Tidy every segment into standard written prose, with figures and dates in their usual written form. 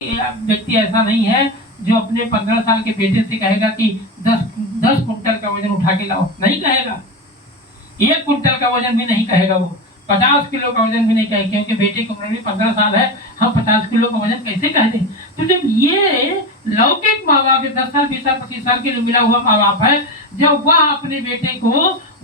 व्यक्ति ऐसा नहीं है जो अपने 15 साल के बेटे से कहेगा कि 10 कुंटल का वजन उठा के लाओ, नहीं कहेगा। 1 कुंटल का वजन भी नहीं कहेगा वो, 50 किलो का वजन भी नहीं कहेगा, क्योंकि बेटे की उम्र भी 15 साल है। हम 50 किलो का वजन कैसे कह दें? तो जब ये लौकिक माँ बाप 10 साल 20 साल 25 साल के लिए मिला हुआ माँ बाप है, जब वह अपने बेटे को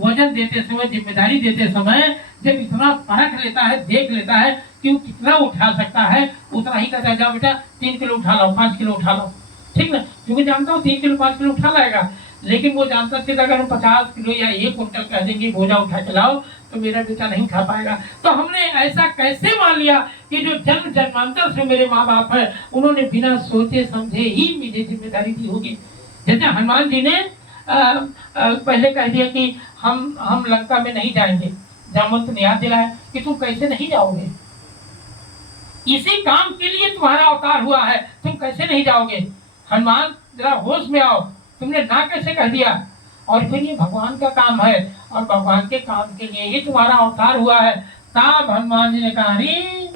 वजन देते समय, जिम्मेदारी देते समय जब इतना परख लेता है, देख लेता है कि वो कितना उठा सकता है, उतना ही कहता है जाओ बेटा 3 किलो उठा लो, 5 किलो उठा लो, ठीक ना? क्योंकि जानता हूँ 3 किलो 5 किलो उठा लाएगा। लेकिन वो जानता है अगर हम 50 किलो या 1 कुंटल कह देंगे बोझा उठा के लाओ तो मेरा बेटा नहीं उठा पाएगा। तो हमने ऐसा कैसे मान लिया कि जो जन्म जन्मांतर से मेरे माँ बाप है, उन्होंने बिना सोचे समझे ही मुझे जिम्मेदारी दी होगी। जैसे हनुमान जी ने पहले कह दिया कि हम लंका में नहीं जाएंगे, जामवंत ने याद दिलाया कि तुम कैसे नहीं जाओगे, इसी काम के लिए तुम्हारा अवतार हुआ है, तुम कैसे नहीं जाओगे? हनुमान जरा होश में आओ, तुमने ना कैसे कह दिया? और फिर ये भगवान का काम है और भगवान के काम के लिए ही तुम्हारा अवतार हुआ है। तब हनुमान जी ने कहा अरे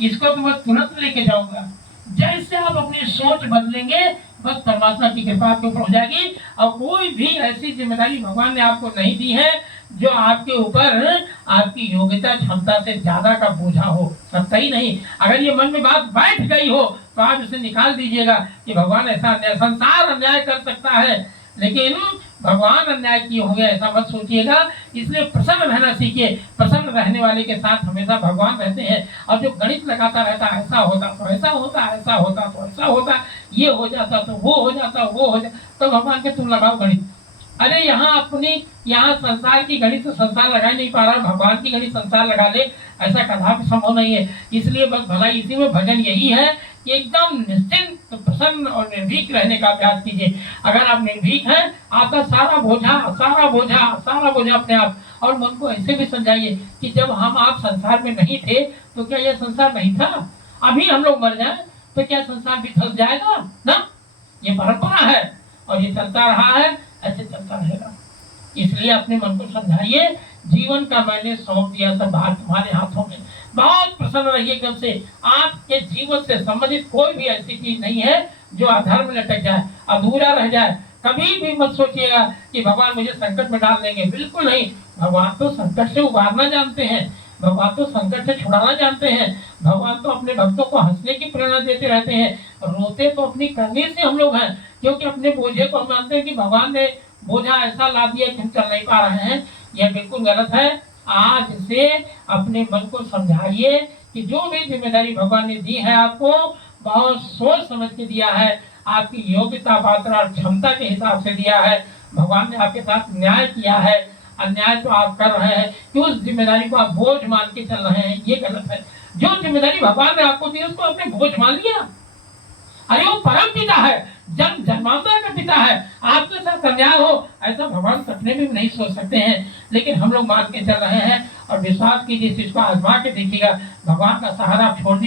इसको तो मैं तुरंत लेके जाऊंगा। जैसे आप अपनी सोच बदलेंगे बस परमात्मा की कृपा आपके ऊपर हो जाएगी। और कोई भी ऐसी जिम्मेदारी भगवान ने आपको नहीं दी है जो आपके ऊपर आपकी योग्यता क्षमता से ज्यादा का बोझा हो, क्षमता ही नहीं। अगर ये मन में बात बैठ गई हो तो आप इसे निकाल दीजिएगा कि भगवान ऐसा अन्याय, संसार अन्याय कर सकता है लेकिन भगवान अन्याय किए होंगे ऐसा मत सोचिएगा। इसलिए प्रसन्न रहना सीखिए। प्रसन्न रहने वाले के साथ हमेशा भगवान रहते हैं। और जो गणित लगाता रहता है ऐसा होता तो ऐसा होता, ऐसा होता तो ऐसा होता, ये हो जाता तो वो हो जाता, वो हो जाता, तो भगवान के तुम लगाओ गणित। अरे यहाँ संसार की गणित तो संसार लगा नहीं पा रहा, भगवान की गणित संसार लगा ले, ऐसा कदापि संभव नहीं है। इसलिए बस भलाई इसी में भजन यही है कि एकदम निश्चिंत प्रसन्न और निर्भीक रहने का अभ्यास कीजिए। अगर आप निर्भीक हैं, आपका सारा बोझा अपने आप। और मन को ऐसे भी समझाइए कि जब आप संसार में नहीं थे तो क्या यह संसार नहीं था? अभी हम लोग मर जाए तो क्या संसार भी धस जाएगा ना? ये परंपरा है और ये चलता रहा है, ऐसे चलता रहेगा। इसलिए अपने मन को समझाइए, जीवन का मैंने सौंप दिया सब भार तुम्हारे हाथों में। बहुत प्रसन्न रहिए एकदम से। आपके जीवन से संबंधित कोई भी ऐसी चीज नहीं है जो अधर्म में लटक जाए, अधूरा रह जाए। कभी भी मत सोचिएगा कि भगवान मुझे संकट में डाल देंगे, बिल्कुल नहीं। भगवान तो संकट से उबारना जानते हैं, भगवान तो संकट से छुड़ाना जानते हैं। भगवान तो अपने भक्तों को हंसने की प्रेरणा देते रहते हैं। रोते तो अपनी करनी से हम लोग हैं, क्योंकि अपने बोझे को हम मानते हैं कि भगवान ने बोझा ऐसा ला दिया कि हम चल नहीं पा रहे हैं। यह बिल्कुल गलत है। आज से अपने मन को समझाइए कि जो भी जिम्मेदारी भगवान ने दी है आपको, बहुत सोच समझ के दिया है, आपकी योग्यता पात्र और क्षमता के हिसाब से दिया है। भगवान ने आपके साथ न्याय किया है। अन्याय तो आप कर रहे हैं कि उस जिम्मेदारी को आप बोझ मान के चल रहे हैं, ये गलत है। जो जिम्मेदारी भगवान ने आपको दी उसको आपने बोझ मान लिया। अरे वो परम पिता है, जन्म जन्मांतर का पिता है, आपके साथ अन्याय हो ऐसा भगवान सपने में भी नहीं सोच सकते हैं। लेकिन हम लोग मान के चल रहे हैं। और विश्वास कीजिए, इसको आजमा के देखिएगा, भगवान का सहारा छोड़